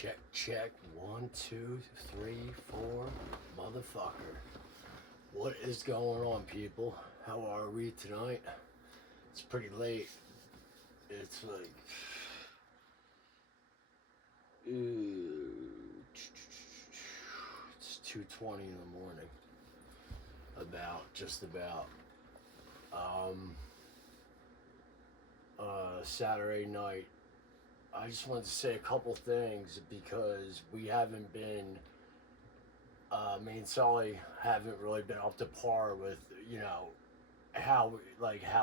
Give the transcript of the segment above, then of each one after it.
Check, check. 1, 2, 3, 4. Motherfucker. What is going on, people? How are we tonight? It's pretty late. It's like... It's 2:20 in the morning. Just about. Saturday night. I just wanted to say a couple things because we haven't been, me and Sully haven't really been up to par with, how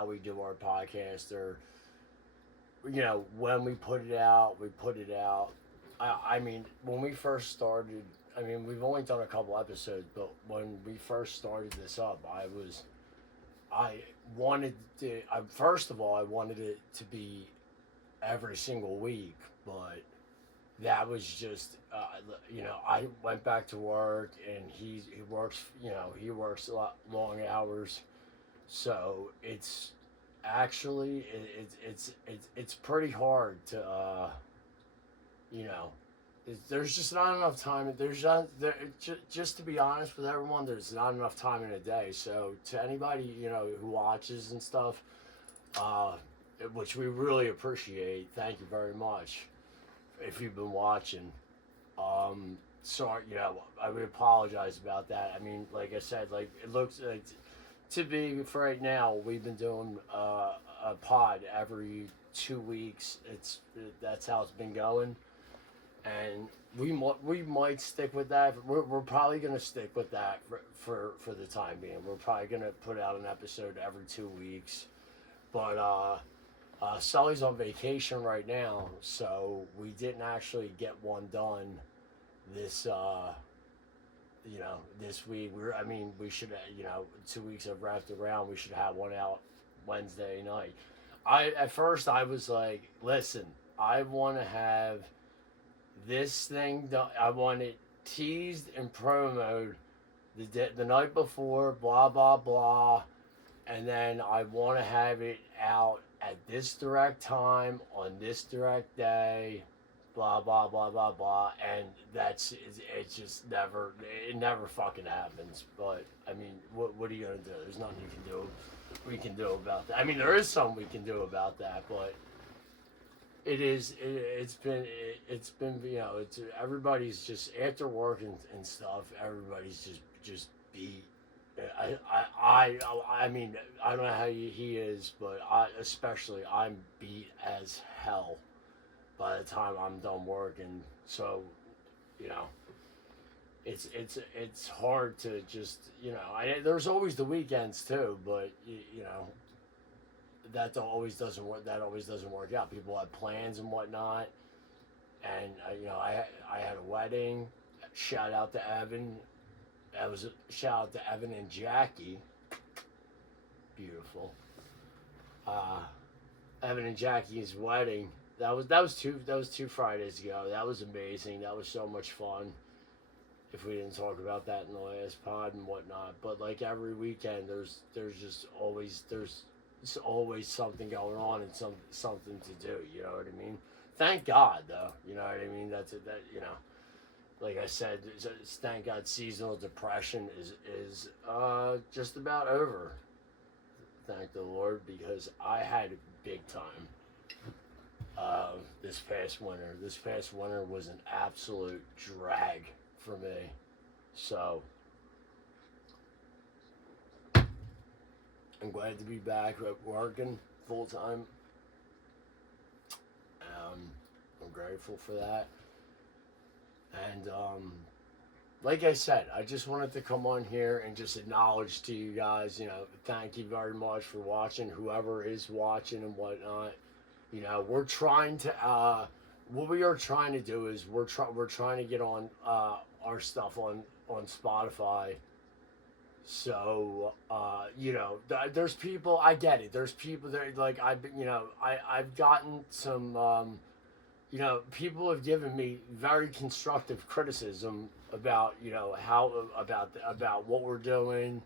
we do our podcast, or, when we put it out, we put it out. I mean, when we first started, we've only done a couple episodes, but when we first started this up, I wanted to, first of all, I wanted it to be every single week, but that was just, I went back to work, and he works, he works a lot long hours, so it's actually, it's pretty hard to, there's just not enough time. Just to be honest with everyone, there's not enough time in a day. So to anybody who watches and stuff, which we really appreciate, thank you very much. If you've been watching, sorry, I would apologize about that. I mean, like I said, like it looks like to be for right now, we've been doing a pod every 2 weeks. That's how it's been going. And we might stick with that. We're probably gonna stick with that for the time being. We're probably gonna put out an episode every 2 weeks. But Sully's on vacation right now, so we didn't actually get one done this this week. We should 2 weeks have wrapped around. We should have one out Wednesday night. At first I was like, listen, I want to have this thing done. I want it teased and promoted the night before, blah blah blah, and then I want to have it out at this direct time on this direct day, blah blah blah blah blah, and it just never fucking happens. But I mean, what are you gonna do? There's nothing we can do about that. I mean, there is something we can do about that, but it's been everybody's just after work and stuff. Everybody's just beat. I mean, I don't know how he is, but I'm beat as hell by the time I'm done working. So, it's hard to just there's always the weekends too, but that always doesn't work. That always doesn't work out. People have plans and whatnot, and I had a wedding. Shout out to Evan. That was a shout out to Evan and Jackie. Beautiful. Evan and Jackie's wedding. That was 2 Fridays ago. That was amazing. That was so much fun. If we didn't talk about that in the last pod and whatnot, but like every weekend, there's always something going on and something to do. You know what I mean? Thank God, though. You know what I mean? That's it. Like I said, thank God, seasonal depression is just about over. Thank the Lord, because I had it big time this past winter. This past winter was an absolute drag for me. So I'm glad to be back working full time. I'm grateful for that. And like I said, I just wanted to come on here and just acknowledge to you guys, thank you very much for watching, whoever is watching and whatnot. We're trying to, what we are trying to do is we're trying to get on our stuff on Spotify. So, there's people, I get it. There's people that, like, I've gotten some, people have given me very constructive criticism about, about what we're doing,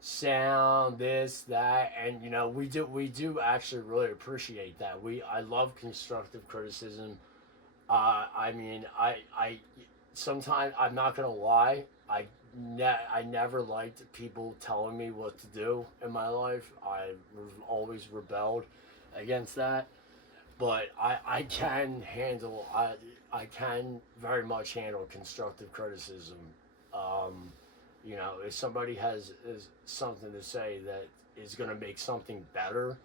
sound, this, that, and, we do actually really appreciate that. I love constructive criticism. I mean, I sometimes I'm not gonna lie. I never liked people telling me what to do in my life. I've always rebelled against that. But I can handle I can very much handle constructive criticism. Um, you know, if somebody has is something to say that is going to make something better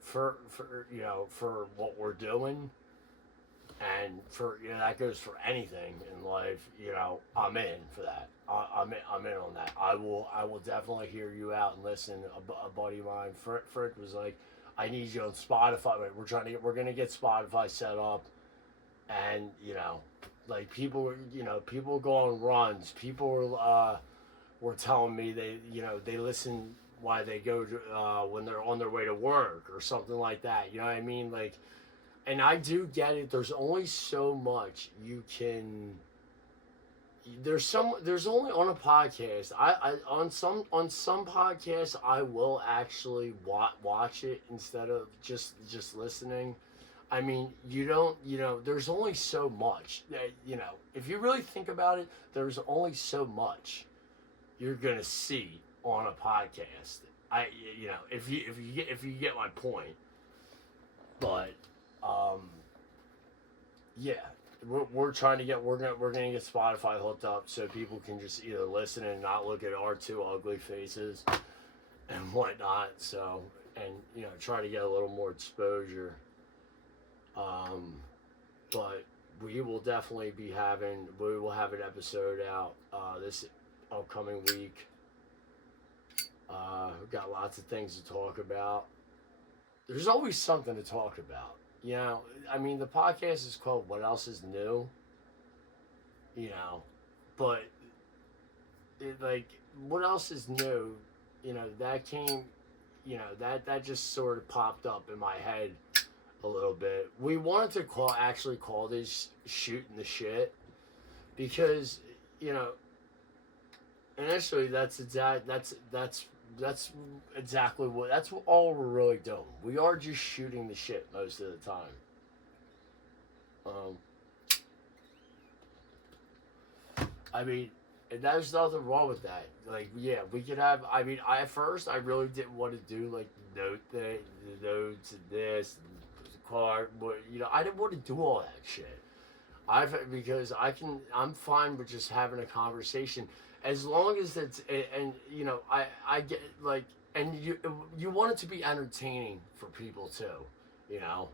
for you know for what we're doing, and for you know that goes for anything in life. You know, I'm in for that. I'm in on that. I will definitely hear you out and listen. A buddy of mine, Frick, was like, I need you on Spotify. We're gonna get Spotify set up, and you know, like people go on runs. People were telling me they listen while they go to, when they're on their way to work or something like that. You know what I mean? Like, and I do get it. There's only so much you can. There's only on a podcast. I on some podcasts I will actually watch it instead of just listening. I mean, there's only so much that, if you really think about it, there's only so much you're going to see on a podcast. I if you get my point. But um yeah, we're trying to get we're gonna get Spotify hooked up so people can just either listen and not look at our two ugly faces and whatnot. So, and try to get a little more exposure. Um, but we will have an episode out this upcoming week. We've got lots of things to talk about. There's always something to talk about. I mean, the podcast is called "What Else Is New," you know, but like, what else is new? That came, that just sort of popped up in my head a little bit. We wanted to actually call this "Shooting the Shit" because you know initially that's exactly that's all we're really doing. We are just shooting the shit most of the time. Um, I mean, and there's nothing wrong with that. Like, yeah, we could have. I mean, at first I really didn't want to do like the notes and this, and the card, but I didn't want to do all that shit. Because I'm fine with just having a conversation as long as it's and I get like, and you want it to be entertaining for people too, you know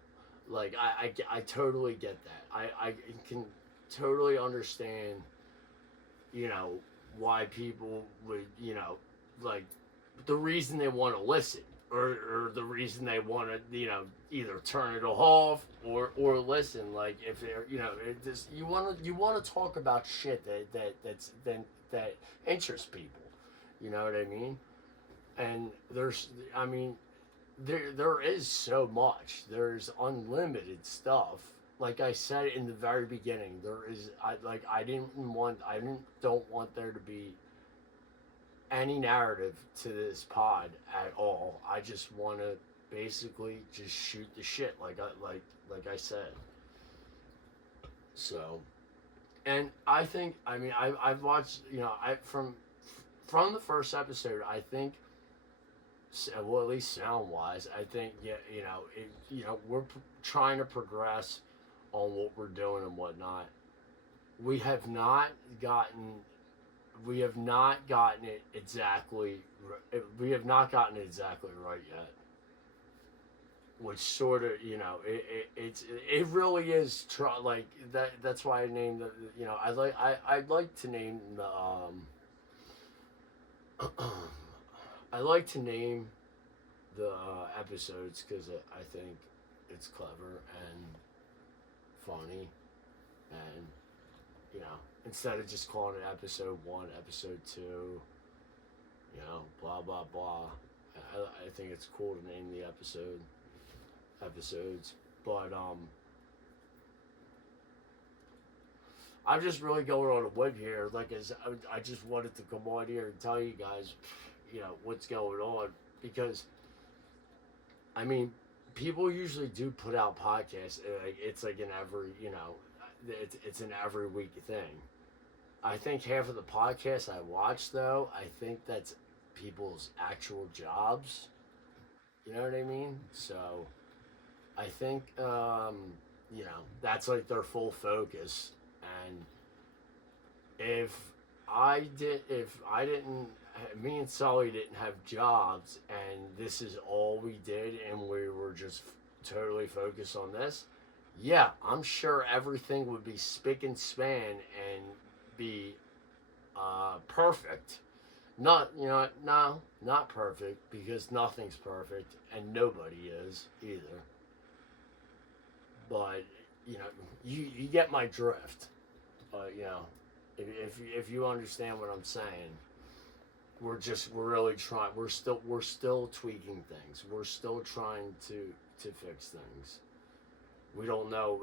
like I totally get that. I can totally understand you know why people would like the reason they want to listen, or the reason they want to either turn it off or listen. Like, if they're it just you want to talk about shit that interests people. You know what I mean? And there is so much. There's unlimited stuff. Like I said in the very beginning, there is I don't want there to be any narrative to this pod at all. I just want to basically just shoot the shit, like I said. So, and I think I've watched I from the first episode. I think, well, at least sound wise, I think, yeah, we're trying to progress on what we're doing and whatnot. We have not gotten we have not gotten it exactly right yet, which sort of it really is like that's why I named the I'd like to name the I like to name the episodes because I think it's clever and funny, and instead of just calling it episode 1, episode 2, blah blah blah. I think it's cool to name the episodes, but I'm just really going on a whim here. Like, I just wanted to come on here and tell you guys, what's going on, because I mean, people usually do put out podcasts. Like it's like an every, it's an every week thing. I think half of the podcasts I watch, though, I think that's people's actual jobs. You know what I mean? So I think, that's like their full focus. And if if I didn't, me and Sully didn't have jobs, and this is all we did, and we were just totally focused on this, yeah, I'm sure everything would be spick and span and be perfect. Not, no, not perfect, because nothing's perfect and nobody is either. But you get my drift. If you understand what I'm saying, we're really trying. We're still tweaking things. We're still trying to fix things. We don't know,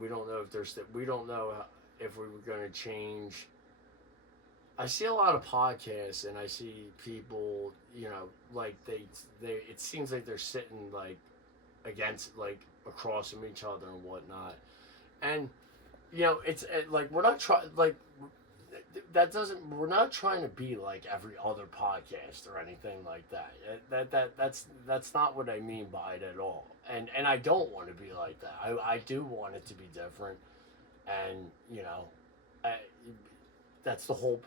we don't know if there's we don't know if we were going to change. I see a lot of podcasts, and I see people, like they it seems like they're sitting like against, like, across from each other and whatnot. And it's like we're not trying, like, that doesn't we're not trying to be like every other podcast or anything like that. That's not what I mean by it at all. And I don't want to be like that. I do want it to be different. And I, that's the whole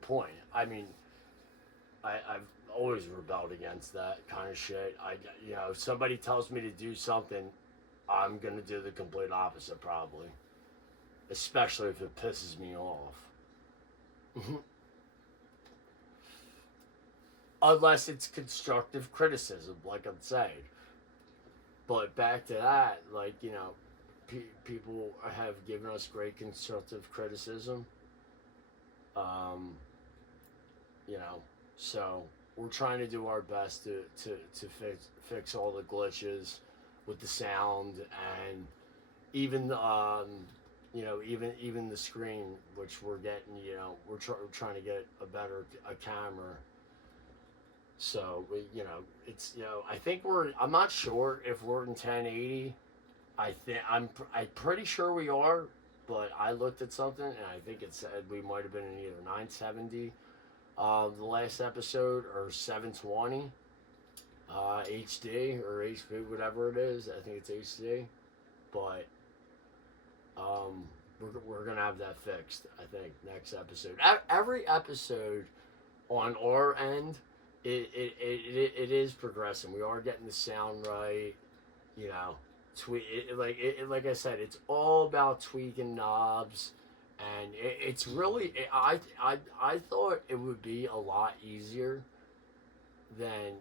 point. I mean, I've always rebelled against that kind of shit. If somebody tells me to do something, I'm gonna do the complete opposite, probably, especially if it pisses me off. Unless it's constructive criticism, like I'm saying. But back to that, like, people have given us great constructive criticism. Um, you know, so we're trying to do our best to fix all the glitches with the sound, and even even the screen, which we're getting. We're trying to get a better a camera. So it's I think I'm not sure if we're in 1080. I'm pretty sure we are, but I looked at something and I think it said we might have been in either 970 the last episode, or 720 HD or HP, whatever it is. I think it's HD, but we're gonna have that fixed, I think, next episode. Every episode on our end, it is progressing. We are getting the sound right, you know. Like I said, it's all about tweaking knobs, and it's really I thought it would be a lot easier than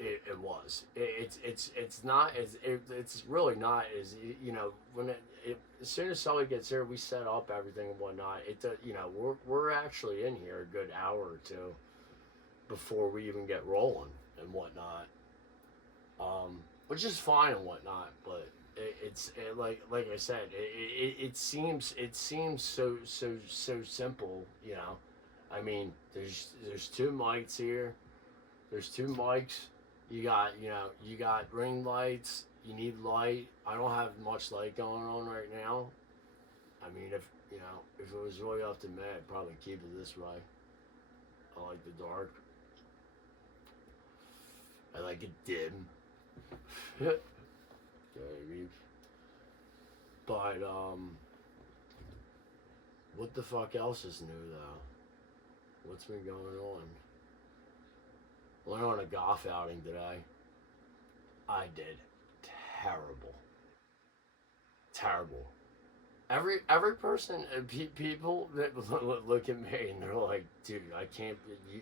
it was. It's not as it's really not as, when as soon as Sully gets here, we set up everything and whatnot. We're actually in here a good hour or two before we even get rolling and whatnot, which is fine and whatnot. But like I said, it seems so simple. I mean, there's two mics here. There's two mics. You got ring lights. You need light. I don't have much light going on right now. I mean, if it was really up to me, I'd probably keep it this way. I like the dark. I like it dim. Okay, but what the fuck else is new though? What's been going on? Went on a golf outing today. I did terrible. Terrible. Every person, people that look at me and they're like, dude, I can't. You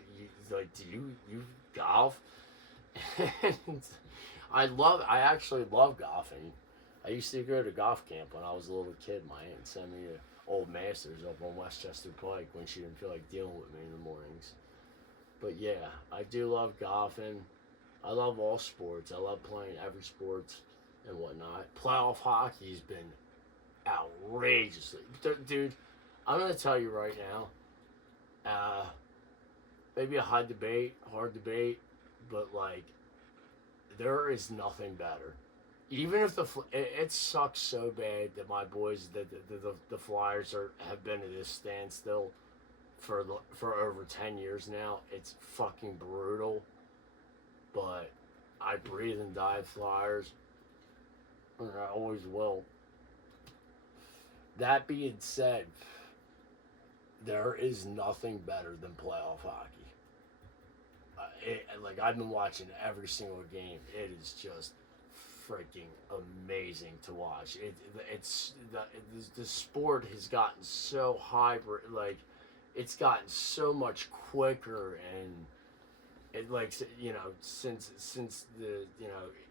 like, do you golf? And I actually love golfing. I used to go to golf camp when I was a little kid. My aunt sent me to Old Masters up on Westchester Pike when she didn't feel like dealing with me in the mornings. But yeah, I do love golfing. I love all sports. I love playing every sport and whatnot. Playoff hockey's been outrageously, dude. I'm gonna tell you right now. Maybe a hard debate, but like, there is nothing better. Even if it sucks so bad that my boys, the Flyers have been at this standstill for over 10 years now. It's fucking brutal, but I breathe and die Flyers, and I always will. That being said, there is nothing better than playoff hockey. Like I've been watching every single game. It is just freaking amazing to watch. It's the sport has gotten so hybrid. Like it's gotten so much quicker, and it like since the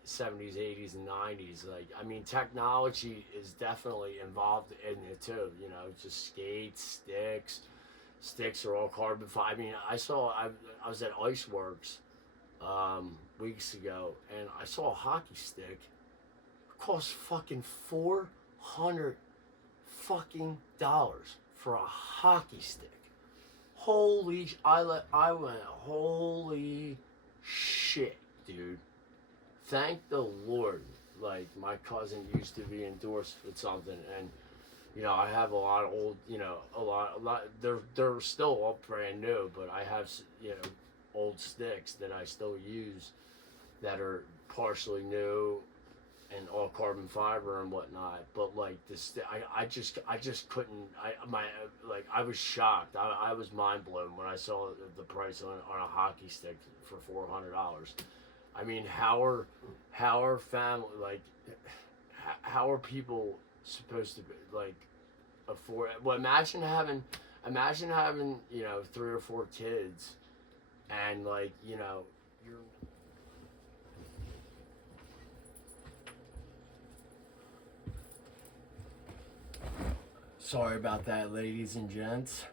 70s, 80s, and 90s. Like I mean, technology is definitely involved in it too. Just skates, sticks. Sticks are all carbon fiber. I mean, I was at Iceworks weeks ago, and I saw a hockey stick. It cost fucking $400 fucking dollars for a hockey stick. I went, holy shit, dude. Thank the Lord. Like my cousin used to be endorsed with something, and I have a lot of old, a lot. They're still all brand new, but I have, old sticks that I still use that are partially new and all carbon fiber and whatnot. But like this, I just couldn't. I was shocked. I was mind blown when I saw the price on a hockey stick for $400. I mean, how are family how are people supposed to be like afford? Well, imagine having 3 or 4 kids, and you're sorry about that, ladies and gents.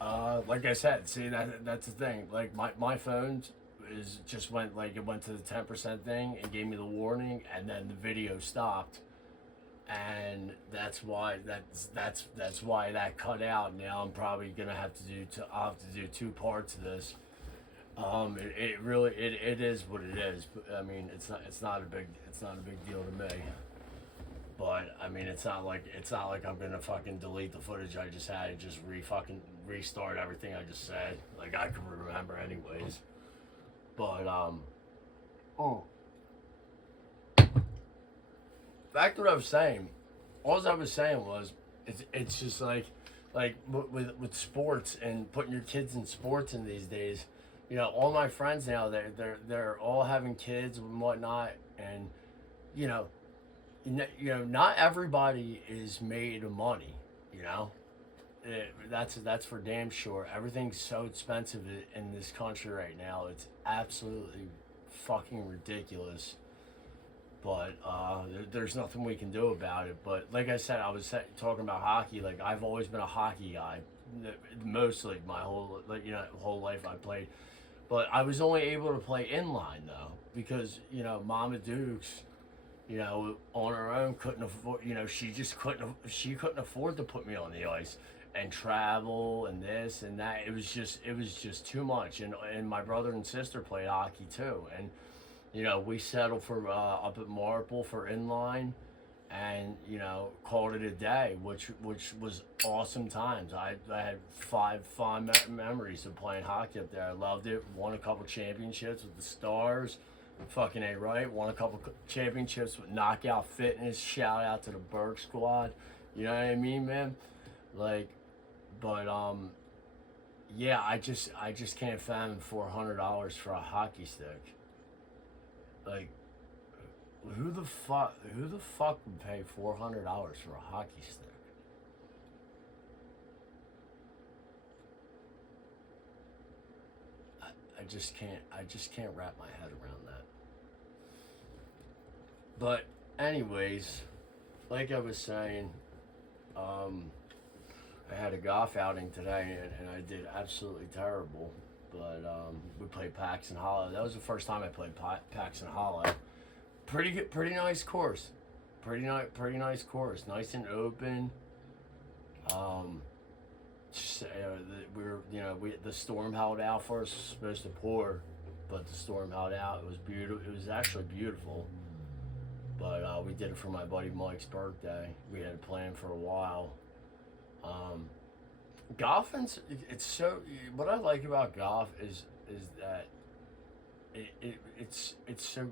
Like I said, see that's the thing. Like my phone is just went to the 10% thing and gave me the warning, and then the video stopped, and that's why that cut out. Now I'm probably gonna have to I'll have to do 2 parts of this. It really it is what it is. But, I mean, it's not a big deal to me. But I mean, it's not like I'm gonna fucking delete the footage I just had and just restart everything I just said. Like I can remember anyways. But oh, back to what I was saying. All I was saying was it's just like with sports and putting your kids in sports in these days. All my friends now they're all having kids and whatnot, and you know not everybody is made of money. That's for damn sure. Everything's so expensive in this country right now. It's absolutely fucking ridiculous. But there's nothing we can do about it. But like I said, I was talking about hockey. Like I've always been a hockey guy, mostly my whole life I played. But I was only able to play inline though, because Mama Dukes, on her own couldn't afford. She couldn't afford to put me on the ice and travel and this and that. It was just too much. And my brother and sister played hockey too, and we settled for up at Marple for inline, and called it a day, which was awesome times. I had 5 fond memories of playing hockey up there. I loved it. Won a couple championships with the Stars. Fucking A right. Won a couple championships with Knockout Fitness. Shout out to the Berg squad. You know what I mean, man? Like, but yeah, I just can't fathom $400 for a hockey stick. Like, who the fuck would pay $400 for a hockey stick? I just can't wrap my head around that. But anyways, like I was saying, I had a golf outing today, and I did absolutely terrible. But we played Paxton Hollow. That was the first time I played Paxton Hollow. Pretty nice course. Pretty nice course. Nice and open. We were, the storm held out for us. It was supposed to pour, but the storm held out. It was beautiful. It was actually beautiful. But we did it for my buddy Mike's birthday. We had it planned for a while. Um, Golfing's it's so. What I like about golf is that it's so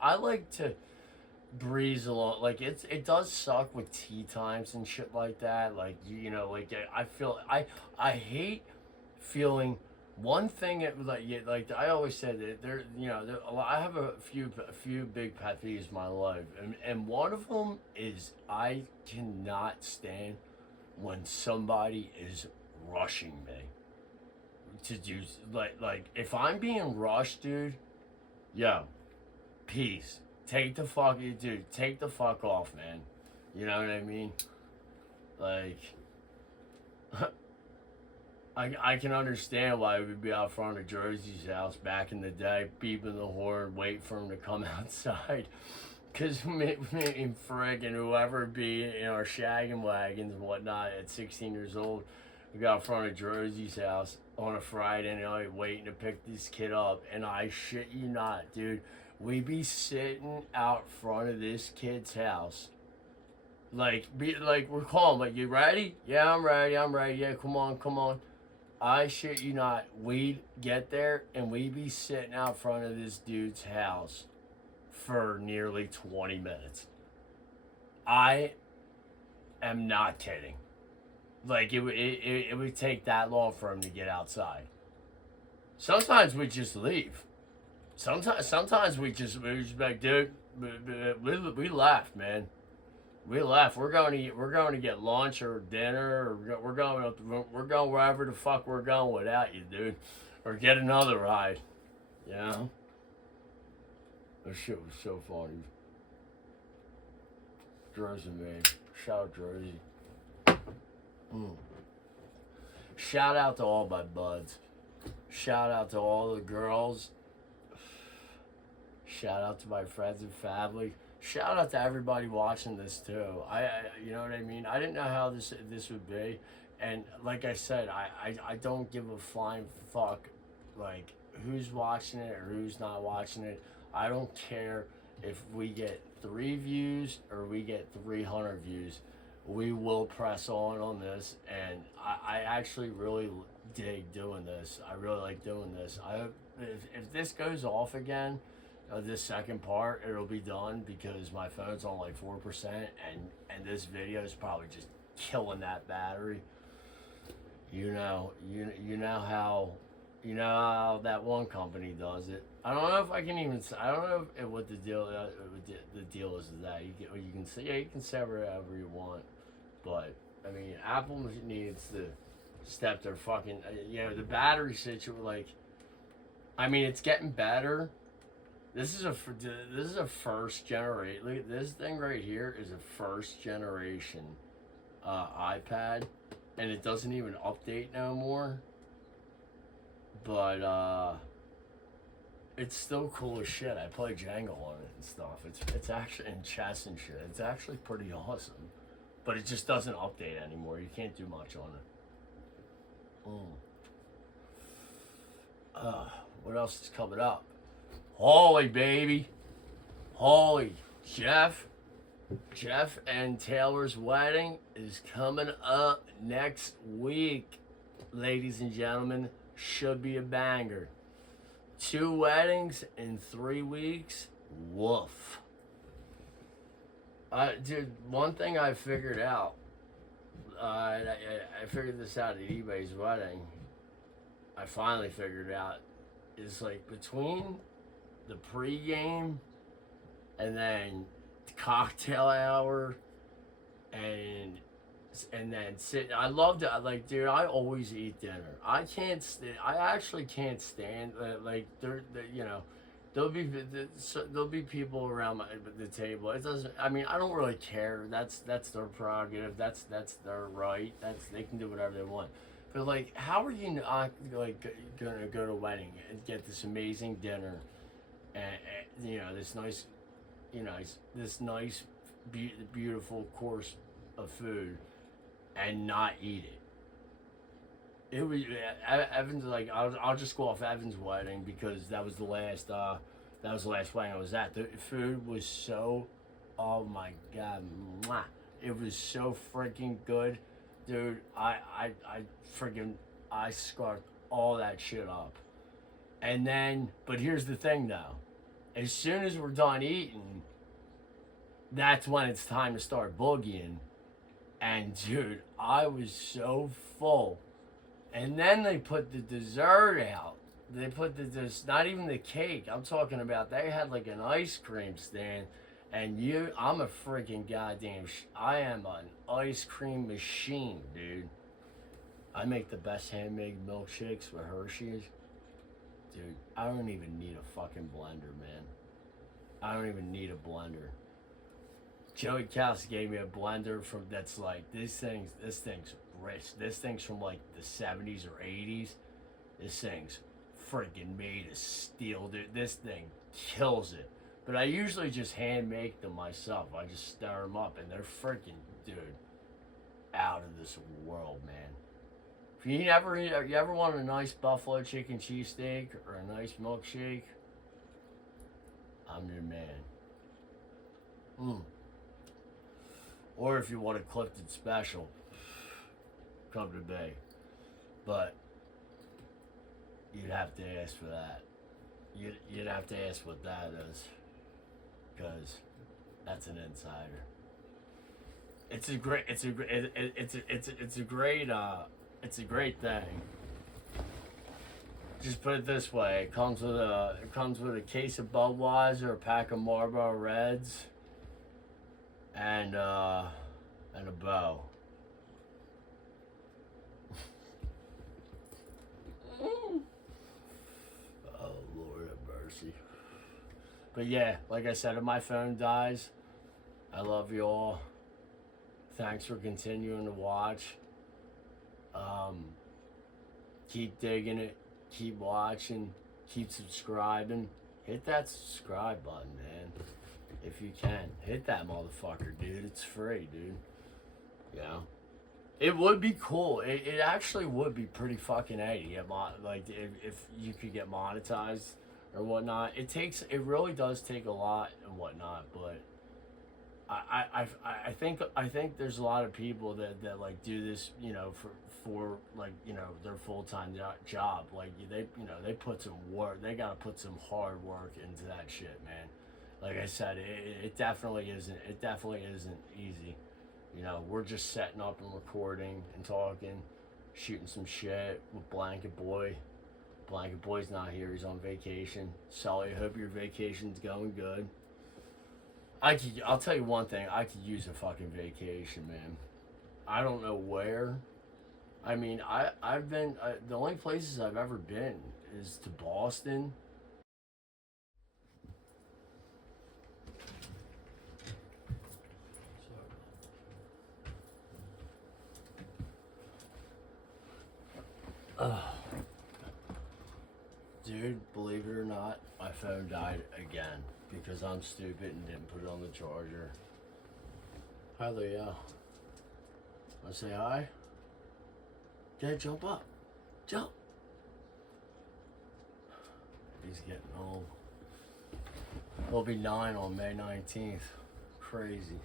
I like to breeze along. Like it does suck with tea times and shit like that. Like like I feel I hate feeling one thing like I always said that I have a few big pet peeves in my life, and one of them is I cannot stand when somebody is rushing me to do like if I'm being rushed, dude. Yo, peace. Take the fuck off, man. You know what I mean? Like, I can understand why we'd be out front of Jersey's house back in the day, beeping the horn, wait for him to come outside. Because me and Frick and whoever be in our shagging wagons and whatnot at 16 years old, we got out front of Jersey's house on a Friday night waiting to pick this kid up. And I shit you not, dude. We be sitting out front of this kid's house. Like we're calling, like, you ready? Yeah, I'm ready. Yeah, come on. I shit you not. We'd get there and we'd be sitting out front of this dude's house for nearly 20 minutes. I am not kidding. Like, it would take that long for him to get outside. Sometimes we just leave. Sometimes we just be like, dude, we left, man. We left. We're going to get lunch or dinner, or we're going wherever the fuck we're going without you, dude, or get another ride. You know? That shit was so funny. Jersey, man. Shout out Jersey. Shout out to all my buds. Shout out to all the girls. Shout out to my friends and family. Shout out to everybody watching this too. I you know what I mean? I didn't know how this would be, and like I said, I don't give a flying fuck like who's watching it or who's not watching it. I don't care if we get 3 views or we get 300 views. We will press on this, and I actually really dig doing this. I really like doing this. If this goes off again, this second part, it'll be done because my phone's on like 4%, and this video is probably just killing that battery. You know how that one company does it. I don't know if I can even. I don't know what the deal is with that. You can say, yeah, you can say whatever you want, but I mean, Apple needs to step their fucking the battery situation. Like, I mean, it's getting better. This is a first generation. This thing right here is a first generation iPad, and it doesn't even update no more. But it's still cool as shit. I play Django on it and stuff. It's actually in chess and shit. It's actually pretty awesome, but it just doesn't update anymore. You can't do much on it. What else is coming up? Holy baby, holy Jeff and Taylor's wedding is coming up next week, ladies and gentlemen. Should be a banger. 2 weddings in 3 weeks. Woof. Dude, one thing I figured out, I figured this out at eBay's wedding. I finally figured out is like between the pregame and then the cocktail hour and then sit. I love to dude. I always eat dinner. I actually can't stand there'll be people around the table. It doesn't. I mean, I don't really care. That's their prerogative. That's their right. They can do whatever they want. But like, how are you not gonna go to a wedding and get this amazing dinner and this nice beautiful course of food and not eat it? it was Evan's like I'll just go off Evan's wedding because that was the last wedding I was at. The food was so, oh my god, mwah. It was so freaking good, dude. I freaking I scarfed all that shit up. And then, but here's the thing though, as soon as we're done eating, that's when it's time to start boogieing. And dude, I was so full. And then they put the dessert out. They put this, not even the cake. I'm talking about they had like an ice cream stand. And I'm a freaking goddamn, I am an ice cream machine, dude. I make the best handmade milkshakes with Hershey's. Dude, I don't even need a fucking blender, man. I don't even need a blender. Joey Cass gave me a blender from that's like this thing's rich. This thing's from like the 70s or 80s. This thing's freaking made of steel, dude. This thing kills it. But I usually just hand make them myself. I just stir them up and they're freaking, dude, out of this world, man. If you ever want a nice buffalo chicken cheesesteak or a nice milkshake, I'm your man. Or if you want a Clifton special, come to Bay. But you'd have to ask for that. You'd have to ask what that is, because that's an insider. It's a great thing. Just put it this way: it comes with a case of Budweiser, a pack of Marlboro Reds, and a bow. Oh Lord have mercy. But yeah, like I said, if my phone dies, I love you all. Thanks for continuing to watch. Keep digging it, keep watching, keep subscribing. Hit that subscribe button, man. If you can, hit that motherfucker, dude. It's free, dude. You know, it would be cool. It actually would be pretty fucking A. Like if you could get monetized or whatnot. It really does take a lot and whatnot, but I think there's a lot of people that like do this, you know, for like, you know, their full-time job. Like they put some work. They gotta put some hard work into that shit, man. Like I said, it definitely isn't. It definitely isn't easy. You know, we're just setting up and recording and talking, shooting some shit with Blanket Boy. Blanket Boy's not here. He's on vacation. Sully, I hope your vacation's going good. I'll tell you one thing. I could use a fucking vacation, man. I don't know where. I mean, I've been the only places I've ever been is to Boston. Dude, believe it or not, my phone died again because I'm stupid and didn't put it on the charger. Hi, Leo. Want to say hi? Yeah, jump up. Jump. He's getting old. He'll be 9 on May 19th. Crazy.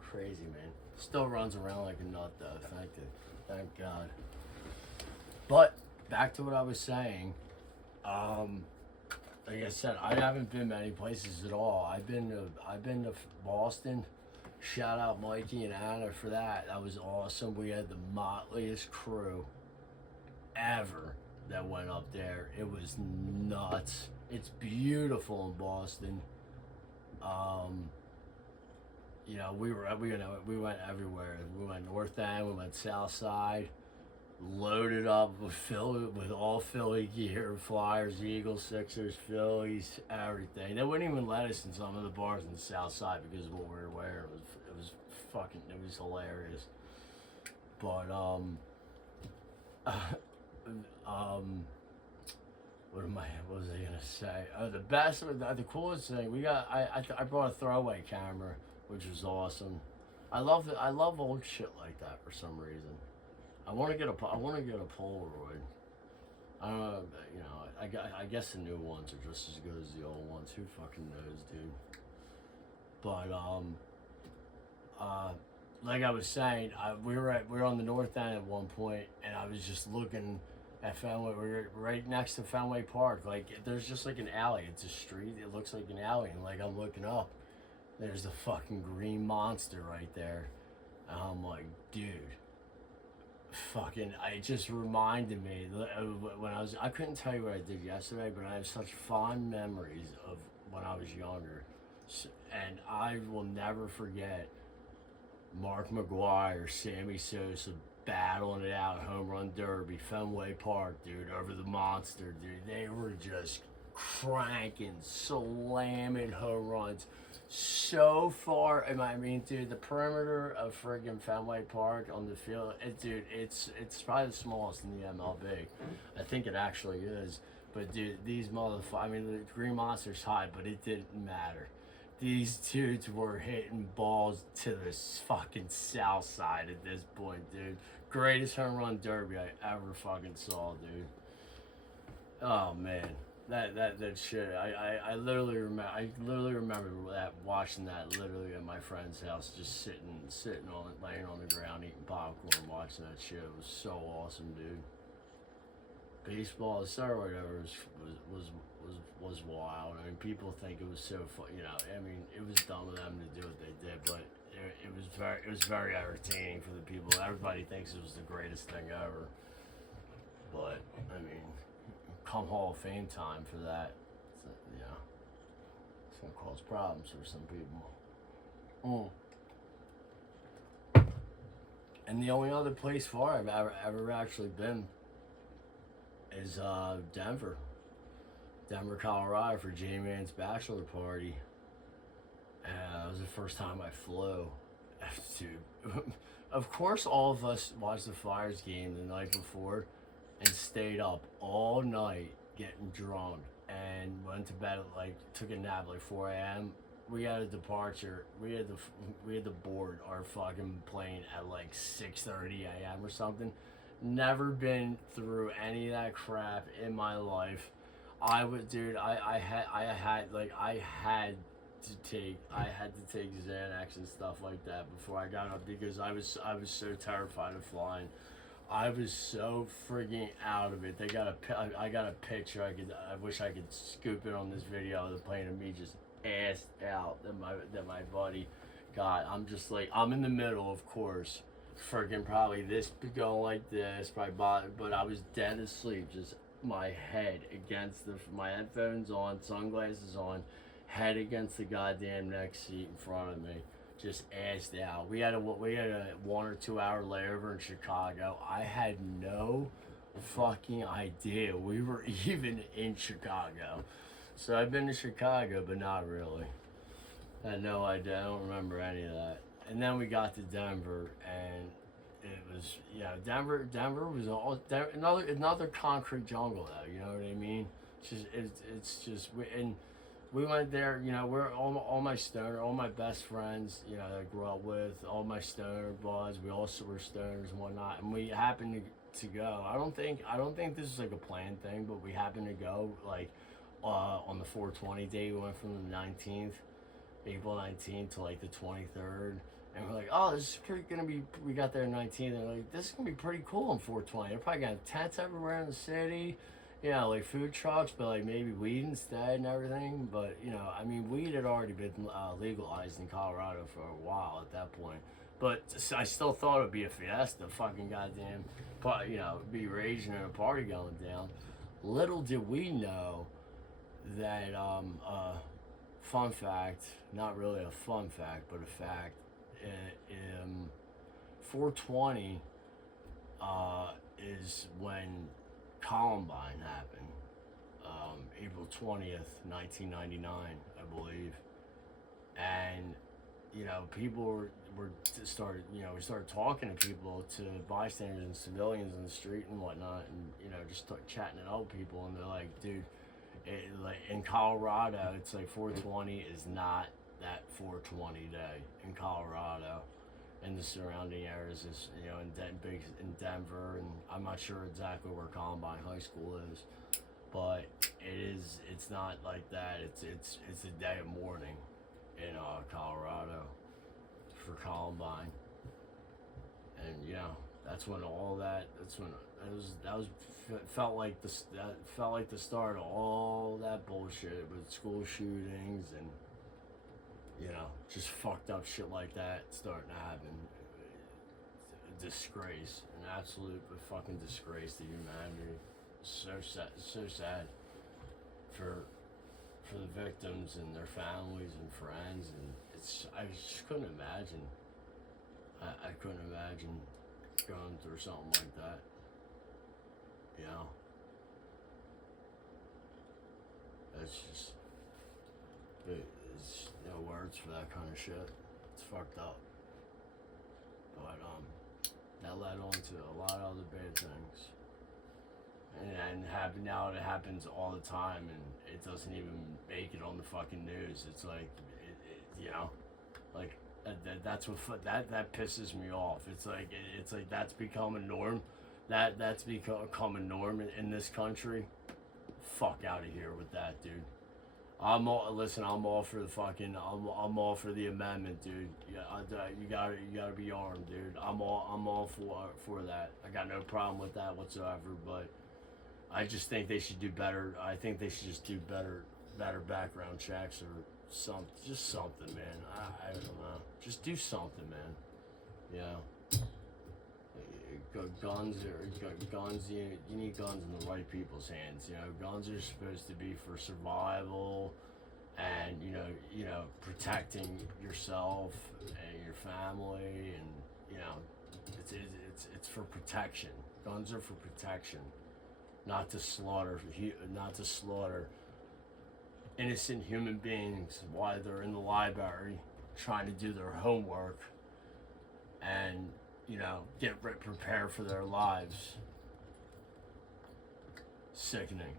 Crazy, man. Still runs around like a nut, though. Thank God. But, back to what I was saying. Like I said, I haven't been many places at all. I've been to Boston. Shout out Mikey and Anna for that. That was awesome. We had the motliest crew ever that went up there. It was nuts. It's beautiful in Boston. You know, we went everywhere. We went North End, we went South Side. Loaded up with all Philly gear, Flyers, Eagles, Sixers, Phillies, everything. They wouldn't even let us in some of the bars in the South Side because of what we were wearing. It was hilarious. But what was I gonna say? The coolest thing we got. I brought a throwaway camera, which was awesome. I love old shit like that for some reason. I I want to get a Polaroid. I don't know, you know. I guess the new ones are just as good as the old ones. Who fucking knows, dude? But uh, like I was saying, we were on the north end at one point, and I was just looking at Fenway. We were right next to Fenway Park. Like there's just like an alley. It's a street. It looks like an alley, and like I'm looking up, there's the fucking green monster right there, and I'm like, dude. Fucking, it just reminded me when I couldn't tell you what I did yesterday, but I have such fond memories of when I was younger. And I will never forget Mark McGuire, Sammy Sosa battling it out, home run derby, Fenway Park, dude, over the monster, dude. They were just cranking, slamming home runs so far. I mean, dude, the perimeter of friggin' Fenway Park on the field, dude, it's probably the smallest in the MLB. I think it actually is. But dude, these motherfuckers, I mean, the Green Monster's high, but it didn't matter. These dudes were hitting balls to the fucking south side at this point, dude. Greatest home run derby I ever fucking saw, dude. Oh man, that shit. I literally remember that, watching that literally at my friend's house, just sitting on it, laying on the ground, eating popcorn, watching that shit. It was so awesome, dude. Baseball, steroid era was wild. I mean, people think it was so fun. You know, I mean, it was dumb of them to do what they did, but it was very entertaining for the people. Everybody thinks it was the greatest thing ever. But I mean, come Hall of Fame time for that. So, you know, it's gonna cause problems for some people. And the only other place far I've ever actually been is Denver, Colorado, for J-Man's bachelor party. And that was the first time I flew. Dude, of course, all of us watched the Flyers game the night before and stayed up all night getting drunk and went to bed at took a nap at 4 a.m. We had a departure. We had to board our fucking plane at 6:30 a.m. or something. Never been through any of that crap in my life. I had to take Xanax and stuff like that before I got up, because I was so terrified of flying. I was so frigging out of it. I got a picture. I wish I could scoop it on this video of the plane of me just assed out that my buddy got. I'm just I'm in the middle, of course. Friggin' probably this going like this, but I was dead asleep, just my head against my headphones on, sunglasses on, head against the goddamn next seat in front of me, just assed out. We had a 1 or 2 hour layover in Chicago. I had no fucking idea we were even in Chicago. So I've been to Chicago, but not really. I had no idea. I don't remember any of that. And then we got to Denver, and it was, Denver was another concrete jungle, though. You know what I mean? We went there. We're all my best friends. That I grew up with, all my stoner buds. We also were stoners and whatnot, and we happened to go. I don't think this is a planned thing, but we happened to go on the 420 day. We went from the 19th. April 19th to the 23rd, and we're oh, this is gonna be. We got there 19th, and this is gonna be pretty cool on 420. They're probably gonna have tents everywhere in the city, food trucks, but maybe weed instead and everything. But I mean, weed had already been legalized in Colorado for a while at that point. But I still thought it'd be a fiesta, fucking goddamn, be raging and a party going down. Little did we know that fun fact, not really a fun fact, but a fact, 420 is when Columbine happened, April 20th, 1999, I believe. And, people we started talking to people, to bystanders and civilians in the street and whatnot, and, just start chatting it up with people, and they're like, dude, in Colorado, it's 420 is not that 420 day in Colorado. and the surrounding areas is, in Denver, and I'm not sure exactly where Columbine High School is, but it's not like that. It's a day of mourning in Colorado for Columbine, and that's when all that. That's when felt like that felt like the start of all that bullshit with school shootings and just fucked up shit like that starting to happen. A disgrace, an absolute fucking disgrace to humanity. So sad for the victims and their families and friends, and I just couldn't imagine. I couldn't imagine going through something like that. It's just, it's no words for that kind of shit. It's fucked up. But that led on to a lot of other bad things. And now it happens all the time, and it doesn't even make it on the fucking news. It's like, like that's what that pisses me off. It's like that's become a norm. That's become a norm in this country. Fuck out of here with that, dude. I'm all for the fucking. I'm all for the amendment, dude. Yeah, you gotta be armed, dude. I'm all for that. I got no problem with that whatsoever. But I just think they should do better. I think they should just do better background checks or just something, man. I don't know. Just do something, man. Guns. You need guns in the right people's hands. Guns are supposed to be for survival, and protecting yourself and your family, and it's for protection. Guns are for protection, not to slaughter innocent human beings while they're in the library trying to do their homework and get prepared for their lives. Sickening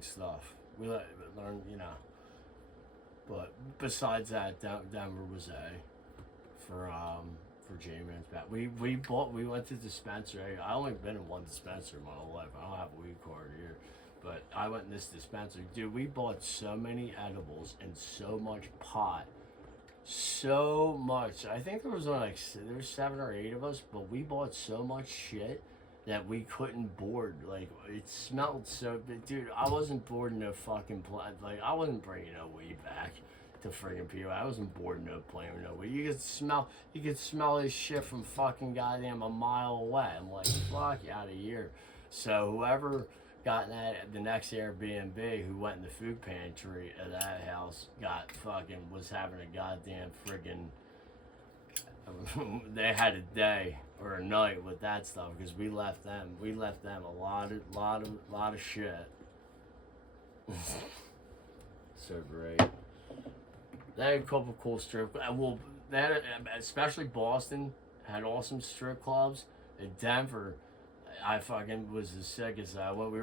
stuff. We learn, But besides that, Denver was for J-Man's back. We went to dispensary. I only been in one dispensary my whole life. I don't have a weed card here, but I went in this dispensary. Dude, we bought so many edibles and so much pot. So much. I think there was 7 or 8 of us, but we bought so much shit that we couldn't board. Like, it smelled so. Dude, I wasn't boarding no fucking plant. Like, I wasn't bringing no weed back to friggin' people. I wasn't boarding no plane or no weed. You could smell this shit from fucking goddamn a mile away. I'm like, fuck out of here. So whoever got the next Airbnb, who went in the food pantry of that house, was having a goddamn friggin' they had a day or a night with that stuff, because we left them a lot of shit. So great. They had a couple cool strip. Well, especially Boston had awesome strip clubs. In Denver, I fucking was as sick as I went.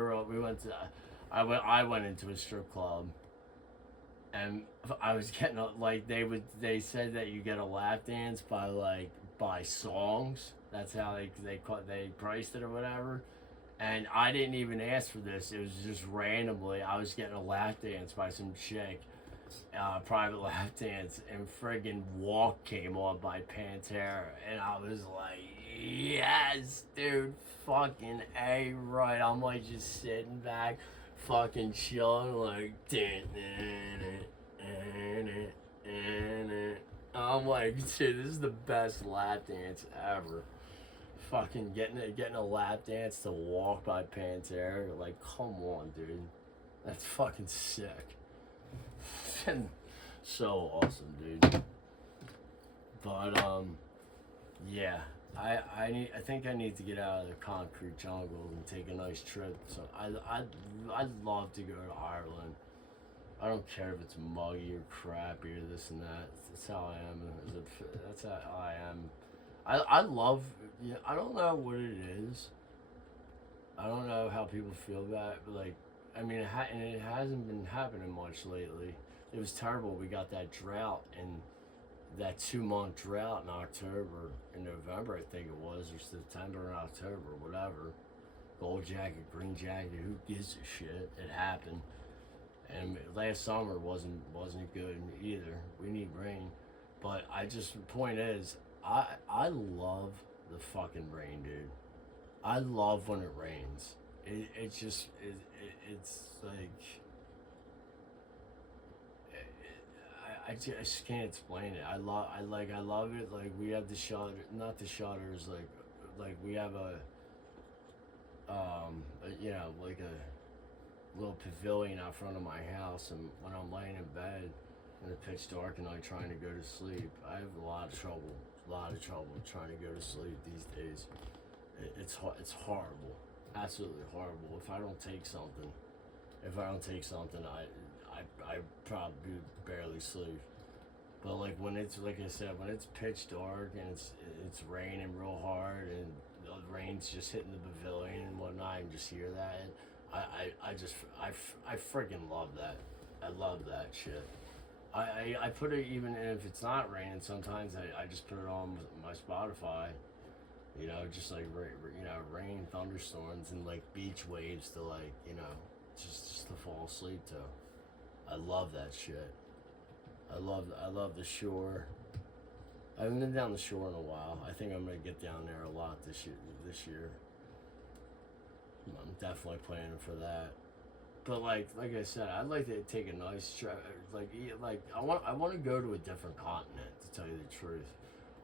I went into a strip club, and I was getting they said that you get a lap dance by songs. That's how they priced it or whatever. And I didn't even ask for this. It was just randomly I was getting a lap dance by some chick, private lap dance, and friggin' Walk came on by Pantera, and I was like, yes, dude, fucking A, right. I'm like just sitting back, fucking chilling, like, I'm like, dude, this is the best lap dance ever. Fucking getting a lap dance to Walk by Pantera, like, come on, dude, that's fucking sick. So awesome, dude. But yeah, I think I need to get out of the concrete jungle and take a nice trip. So I'd love to go to Ireland. I don't care if it's muggy or crappy or this and that. That's how I am. That's how I am. I love. I don't know what it is. I don't know how people feel about it, but like, I mean, and it hasn't been happening much lately. It was terrible. We got that drought, and that 2 month drought in October and November, I think it was, or September and October, whatever. Gold jacket, green jacket, who gives a shit? It happened. And last summer wasn't good either. We need rain. But the point is, I love the fucking rain, dude. I love when it rains. It's like I just can't explain it. I love it. Like we have the shutter, not the shutters. Like we have like a little pavilion out front of my house, and when I'm laying in bed in the pitch dark and I'm trying to go to sleep, I have a lot of trouble trying to go to sleep these days. It's horrible, absolutely horrible. If I don't take something, I probably barely sleep. But like when it's like I said, when it's pitch dark and it's raining real hard and the rain's just hitting the pavilion and whatnot, and just hear that, and I freaking love that. I love that shit. I put it even if it's not raining. Sometimes I just put it on my Spotify. Just like rain, thunderstorms, and like beach waves to like just to fall asleep to. I love that shit. I love the shore. I haven't been down the shore in a while. I think I'm gonna get down there a lot this year. I'm definitely planning for that. But like I said, I'd like to take a nice trip. I want to go to a different continent, to tell you the truth.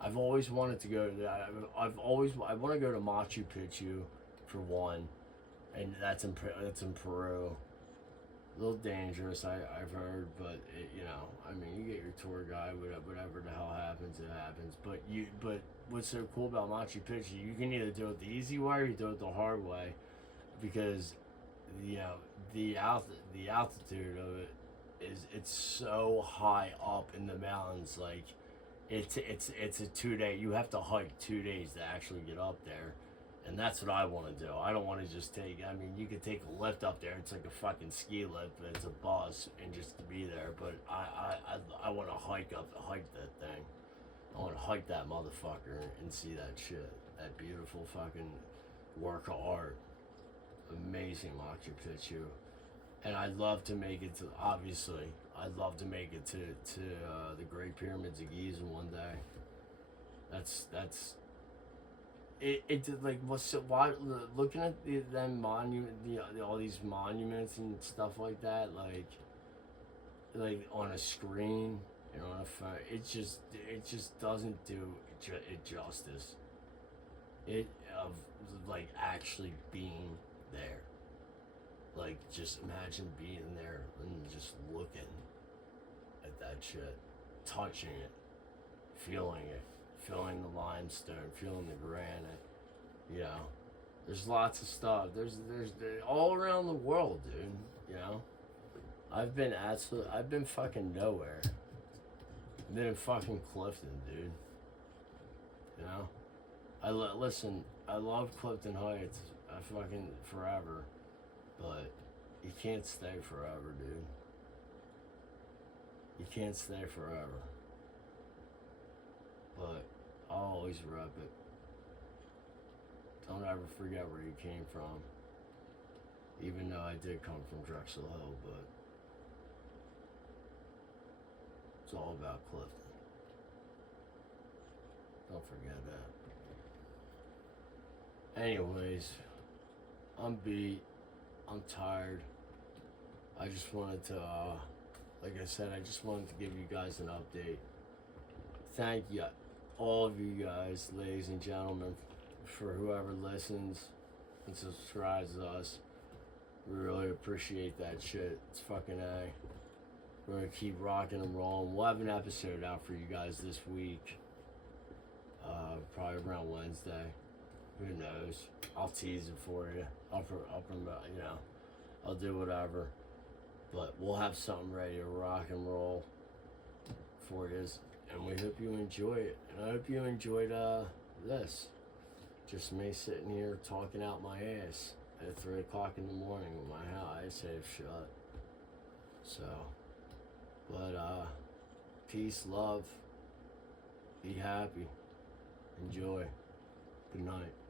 I've always wanted to go to that. I want to go to Machu Picchu for one, and that's in Peru. A little dangerous, I've heard, but you get your tour guide, whatever the hell happens, it happens. But what's so cool about Machu Picchu? You can either do it the easy way or you do it the hard way, because the altitude of it it's so high up in the mountains. Like it's a 2 day. You have to hike 2 days to actually get up there. And that's what I want to do. I don't want to just take. I mean, you could take a lift up there. It's like a fucking ski lift, but it's a bus, and just to be there. But I want to hike that thing. I want to hike that motherfucker and see that shit. That beautiful fucking work of art. Amazing Machu Picchu. And I'd love to make it to. Obviously, I'd love to make it to the Great Pyramids of Giza one day. That's. It like why looking at them monument all these monuments and stuff like that, like on a screen and on a phone, it just doesn't do it justice. It of like actually being there. Like just imagine being there and just looking at that shit, touching it, feeling it. Feeling the limestone, feeling the granite, There's lots of stuff. There's all around the world, dude. I've been fucking nowhere. I've been in fucking Clifton, dude. Listen. I love Clifton Heights. I fucking forever, but you can't stay forever, dude. You can't stay forever. But I'll always rep it. Don't ever forget where you came from. Even though I did come from Drexel Hill, but it's all about Clifton. Don't forget that. Anyways, I'm beat. I'm tired. I just wanted to, like I said, I just wanted to give you guys an update. Thank you, all of you guys, ladies and gentlemen, for whoever listens and subscribes to us. We really appreciate that shit. It's fucking A. We're gonna keep rocking and rolling. We'll have an episode out for you guys this week. Probably around Wednesday. Who knows? I'll tease it for you. I'll promote, I'll do whatever. But we'll have something ready to rock and roll for you. And we hope you enjoy it. And I hope you enjoyed this. Just me sitting here talking out my ass at 3 o'clock in the morning with my eyes half shut. So, but peace, love, Be happy. Enjoy. Good night.